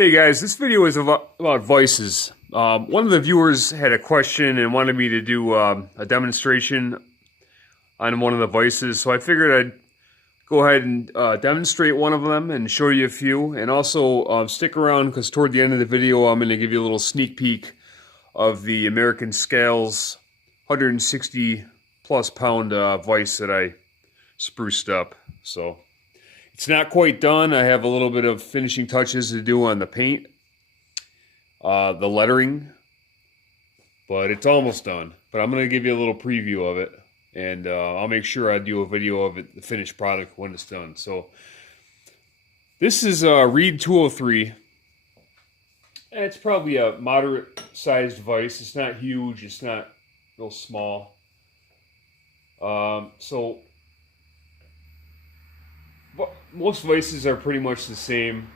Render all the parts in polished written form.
Hey guys, this video is about vices. One of the viewers had a question and wanted me to do a demonstration on one of the vices, so I figured I'd go ahead and demonstrate one of them and show you a few, and also stick around because toward the end of the video I'm going to give you a little sneak peek of the American Scales 160 plus pound vise that I spruced up. So it's not quite done. I have a little bit of finishing touches to do on the paint, the lettering, but it's almost done. But I'm going to give you a little preview of it, and I'll make sure I do a video of it, the finished product, when it's done. So this is a Reed 203. It's probably a moderate-sized vise. It's not huge. It's not real small. Most vices are pretty much the same.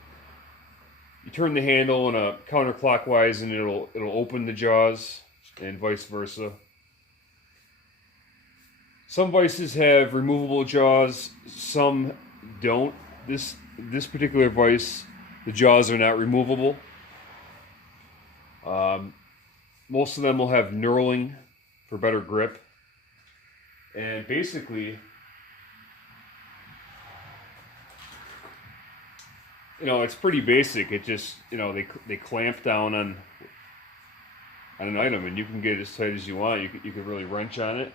You turn the handle in a counterclockwise and it'll open the jaws, and vice versa. Some vices have removable jaws, some don't. This particular vise, the jaws are not removable. Most of them will have knurling for better grip. And basically, it's pretty basic. It just, they clamp down on an item, and you can get it as tight as you want. You can really wrench on it,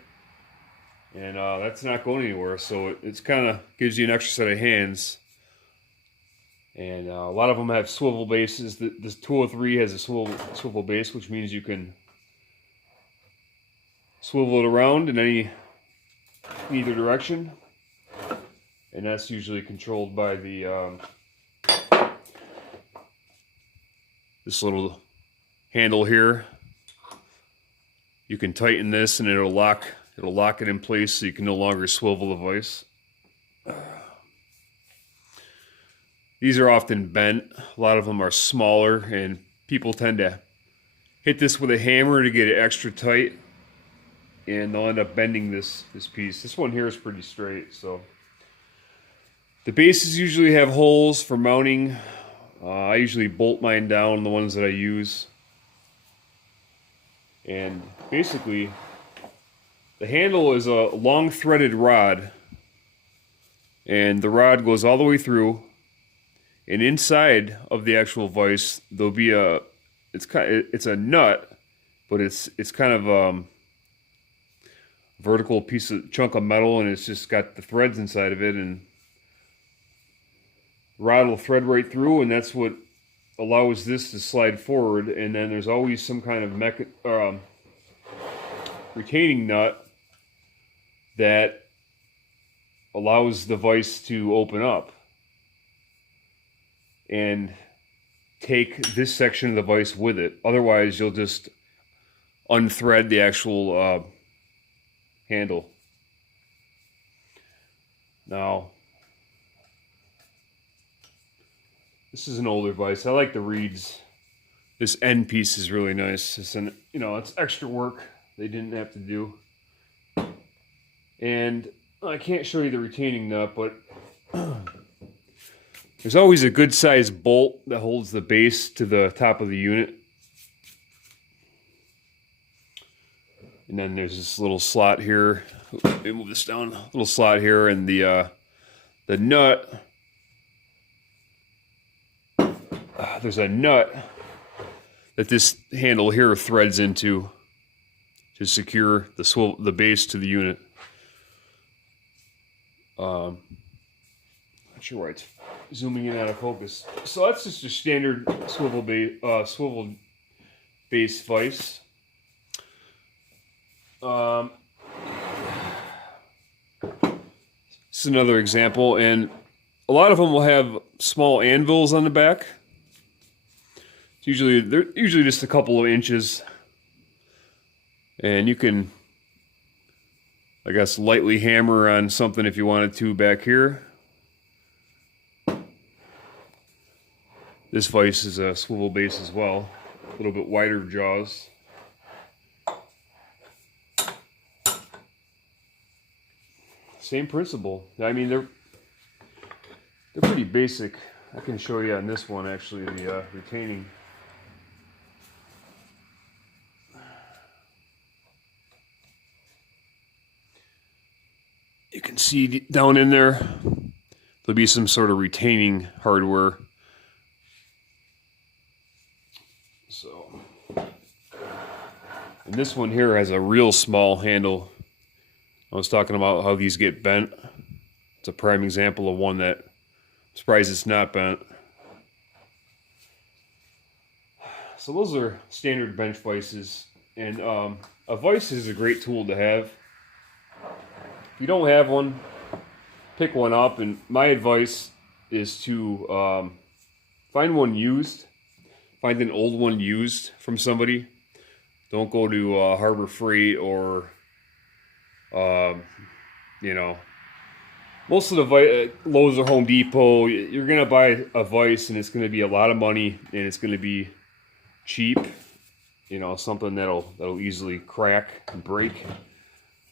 and that's not going anywhere. So it's kind of gives you an extra set of hands. And a lot of them have swivel bases. This 203 has a swivel base, which means you can swivel it around in either direction, and that's usually controlled by the this little handle here. You can tighten this and it'll lock it in place, so you can no longer swivel the vise. These are often bent. A lot of them are smaller, and people tend to hit this with a hammer to get it extra tight, and they'll end up bending this piece. This one here is pretty straight. So the bases usually have holes for mounting. I usually bolt mine down, the ones that I use. And basically, the handle is a long threaded rod, and the rod goes all the way through. And inside of the actual vise, there'll be it's a nut, but it's kind of a vertical chunk of metal, and it's just got the threads inside of it, and rod will thread right through, and that's what allows this to slide forward. And then there's always some kind of retaining nut that allows the vise to open up and take this section of the vise with it. Otherwise, you'll just unthread the actual handle. Now, this is an older vise. I like the Reeds. This end piece is really nice. It's extra work they didn't have to do. And I can't show you the retaining nut, but there's always a good sized bolt that holds the base to the top of the unit. And then there's this little slot here. Let me move this down. A little slot here, and the nut. There's a nut that this handle here threads into to secure the base to the unit. Not sure why it's zooming in out of focus. So that's just a standard swivel base vise. This is another example, and a lot of them will have small anvils on the back. They're usually just a couple of inches, and you can, I guess, lightly hammer on something if you wanted to back here. This vise is a swivel base as well, a little bit wider jaws. Same principle. I mean, they're pretty basic I can show you on this one actually the retaining. You can see down in there, there'll be some sort of retaining hardware. So, and this one here has a real small handle. I was talking about how these get bent. It's a prime example of one that I'm surprised it's not bent. So those are standard bench vices, and a vise is a great tool to have. If you don't have one, pick one up, and my advice is to find one used. Find an old one used from somebody. Don't go to Harbor Freight or, you know, most of the Lowe's or Home Depot. You're gonna buy a vise, and it's gonna be a lot of money, and it's gonna be cheap. You know, something that'll easily crack and break.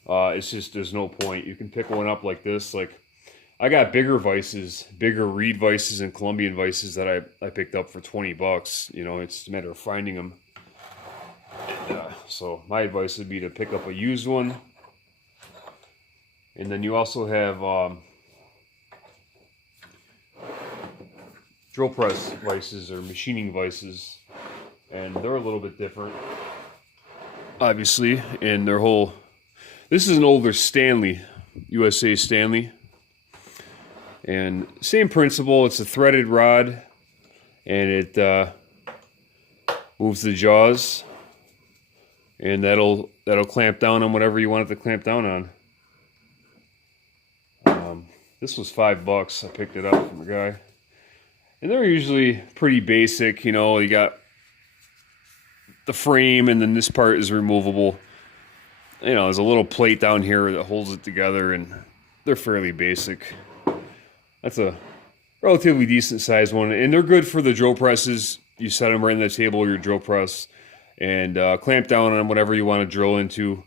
It's just there's no point. You can pick one up like this. Like I got bigger vices, bigger reed vices and Colombian vices that I picked up for $20. You know, it's a matter of finding them. So my advice would be to pick up a used one. And then you also have drill press vices or machining vices, and they're a little bit different, obviously. And their whole, this is an older Stanley, USA Stanley. And same principle, it's a threaded rod, and it moves the jaws, and that'll clamp down on whatever you want it to clamp down on. This was $5. I picked it up from a guy, and they're usually pretty basic. You know, you got the frame, and then this part is removable. You know, there's a little plate down here that holds it together, and they're fairly basic. That's a relatively decent sized one, and they're good for the drill presses. You set them right on the table of your drill press, and clamp down on whatever you want to drill into.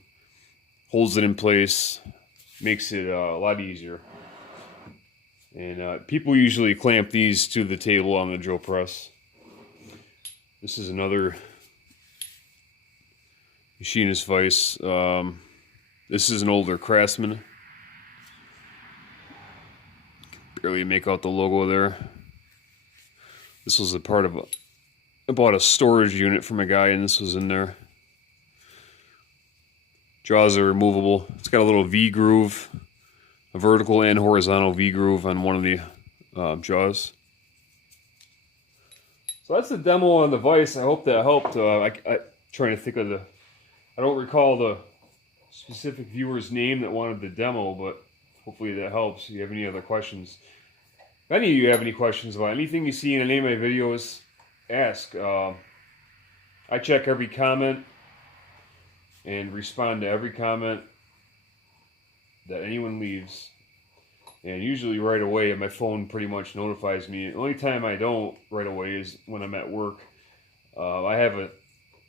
Holds it in place, makes it a lot easier. And people usually clamp these to the table on the drill press. This is another machinist vise. This is an older Craftsman. Barely make out the logo there. This was a part of I bought a storage unit from a guy, and this was in there. Jaws are removable. It's got a little V groove, a vertical and horizontal V groove on one of the jaws. So that's the demo on the vise. I hope that helped. I'm trying to think of I don't recall the specific viewer's name that wanted the demo, but hopefully that helps. If you have any other questions, if any of you have any questions about anything you see in any of my videos, ask. I check every comment and respond to every comment that anyone leaves, and usually right away. My phone pretty much notifies me. The only time I don't right away is when I'm at work. I have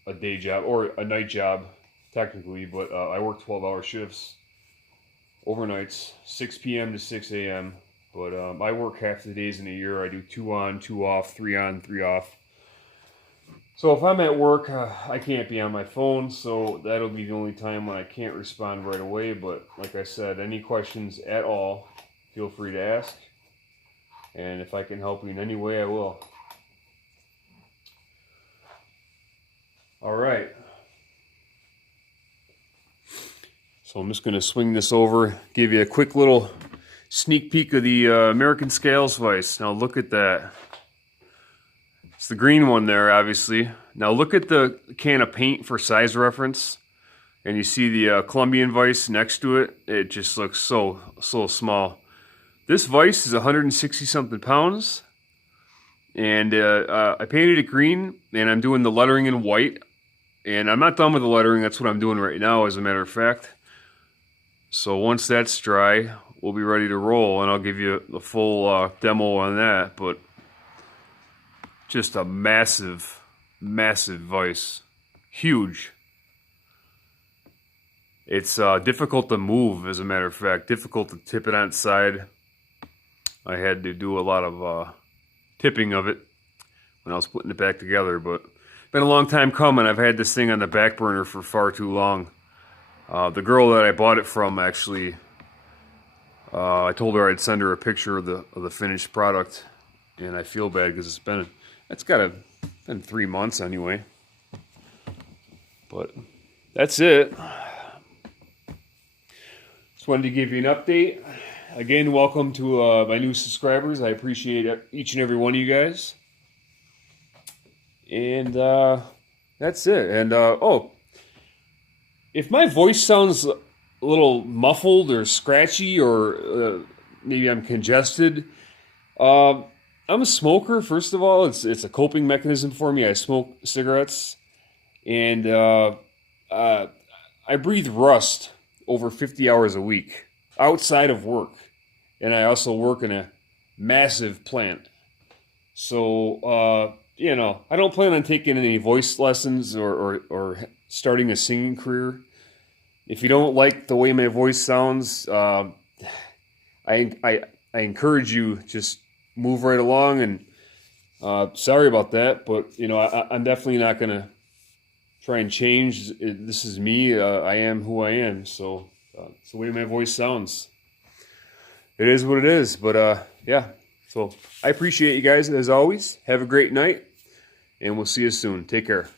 a day job, or a night job technically, but I work 12-hour shifts, overnights, 6 p.m. to 6 a.m. But I work half the days in a year. I do 2 on, 2 off, 3 on, 3 off. So if I'm at work, I can't be on my phone, so that'll be the only time when I can't respond right away. But like I said, any questions at all, feel free to ask. And if I can help you in any way, I will. All right. So I'm just going to swing this over, give you a quick little sneak peek of the American Scales vise. Now look at that. It's the green one there, obviously. Now look at the can of paint for size reference, and you see the Colombian vise next to it. It just looks so small. This vise is 160 something pounds, and I painted it green, and I'm doing the lettering in white, and I'm not done with the lettering. That's what I'm doing right now, as a matter of fact. So once that's dry, we'll be ready to roll, and I'll give you the full demo on that. But just a massive vise. Huge. It's difficult to move, as a matter of fact. Difficult to tip it on its side. I had to do a lot of tipping of it when I was putting it back together. But it's been a long time coming. I've had this thing on the back burner for far too long. The girl that I bought it from, actually, I told her I'd send her a picture of the finished product, and I feel bad because it's been 3 months anyway. But that's it. Just wanted to give you an update. Again, welcome to my new subscribers. I appreciate each and every one of you guys. And that's it. And oh, if my voice sounds a little muffled or scratchy, or maybe I'm congested, I'm a smoker. First of all, it's a coping mechanism for me. I smoke cigarettes, and I breathe rust over 50 hours a week outside of work, and I also work in a massive plant. So you know, I don't plan on taking any voice lessons or starting a singing career. If you don't like the way my voice sounds, I encourage you, just move right along. And sorry about that, but you know, I'm definitely not gonna try and change. This is me. I am who I am. So it's the way my voice sounds. It is what it is. But yeah. So I appreciate you guys as always. Have a great night, and we'll see you soon. Take care.